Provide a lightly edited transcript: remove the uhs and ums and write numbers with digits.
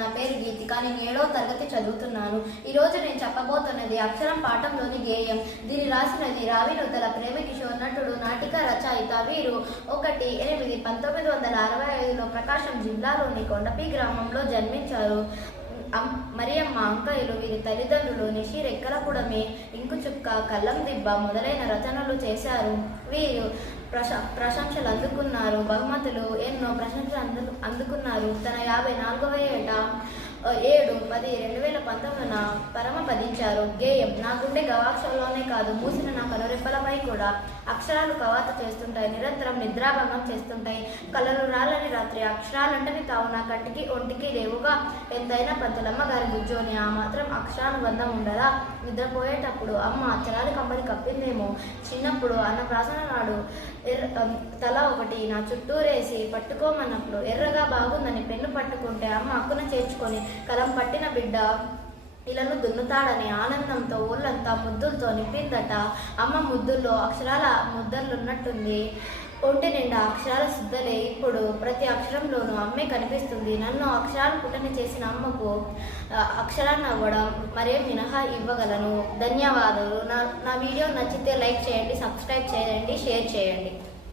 నా పేరు గీతిక. నేను 7వ తరగతి చదువుతున్నాను. ఈరోజు నేను చెప్పబోతున్నది అక్షరం పాఠంలోని గేయం. దీన్ని రాసినది రావి నుద్దల ప్రేమకిషోర్, నటుడు, నాటిక రచయిత. వీరు 1/8/1965లో ప్రకాశం జిల్లాలోని కొండపి గ్రామంలో జన్మించారు. మరియమ్మ అంకయ్యలు వీరి తల్లిదండ్రులు. నిషి రెక్కలపుడమే, ఇంకుచుక్క, కల్లం దిబ్బ మొదలైన రచనలు చేశారు. వీరు ప్రశంసలు అందుకున్నారు. బహుమతులు ఎన్నో ప్రశంసలు అందుకున్నారు. తన 54వ ఏట 7/10/2019న పరమపదించారు. గేయం. నా గుండె గవాక్షంలోనే కాదు, మూసిన నా కనురెప్పలపై కూడా అక్షరాలు కవాత చేస్తుంటాయి, నిరంతరం నిద్రాభంగం చేస్తుంటాయి. కలలు రాలని రాత్రి అక్షరాలంటని తావు నా కంటికి ఒంటికి లేవుగా. ఎంతైనా పంతులమ్మ గారి గుజ్జోని ఆ మాత్రం అక్షరానుబంధం ఉండదా? నిద్రపోయేటప్పుడు అమ్మ అక్షరాలు కంబడి కప్పిందేమో. చిన్నప్పుడు అన్నప్రాసన నాడు తల ఒకటి నా చుట్టూరేసి పట్టుకోమన్నప్పుడు ఎర్రగా బాగుందని పెన్ను పట్టుకుంటే అమ్మ అక్కున చేర్చుకొని కలం పట్టిన బిడ్డ ఇలను దున్నుతాడని ఆనందంతో ఊళ్ళంతా ముద్దులతో నింపిందట. అమ్మ ముద్దుల్లో అక్షరాల ముద్దలున్నట్టుంది. ఒంటి నిండా అక్షరాల శుద్ధలే. ఇప్పుడు ప్రతి అక్షరంలోనూ అమ్మే కనిపిస్తుంది. నన్ను అక్షరాలు పుట్టని చేసిన అమ్మకు అక్షరాన్ని అవ్వడం మరేం మినహా ఇవ్వగలను. ధన్యవాదాలు. నా వీడియో నచ్చితే లైక్ చేయండి, సబ్స్క్రైబ్ చేయండి, షేర్ చేయండి.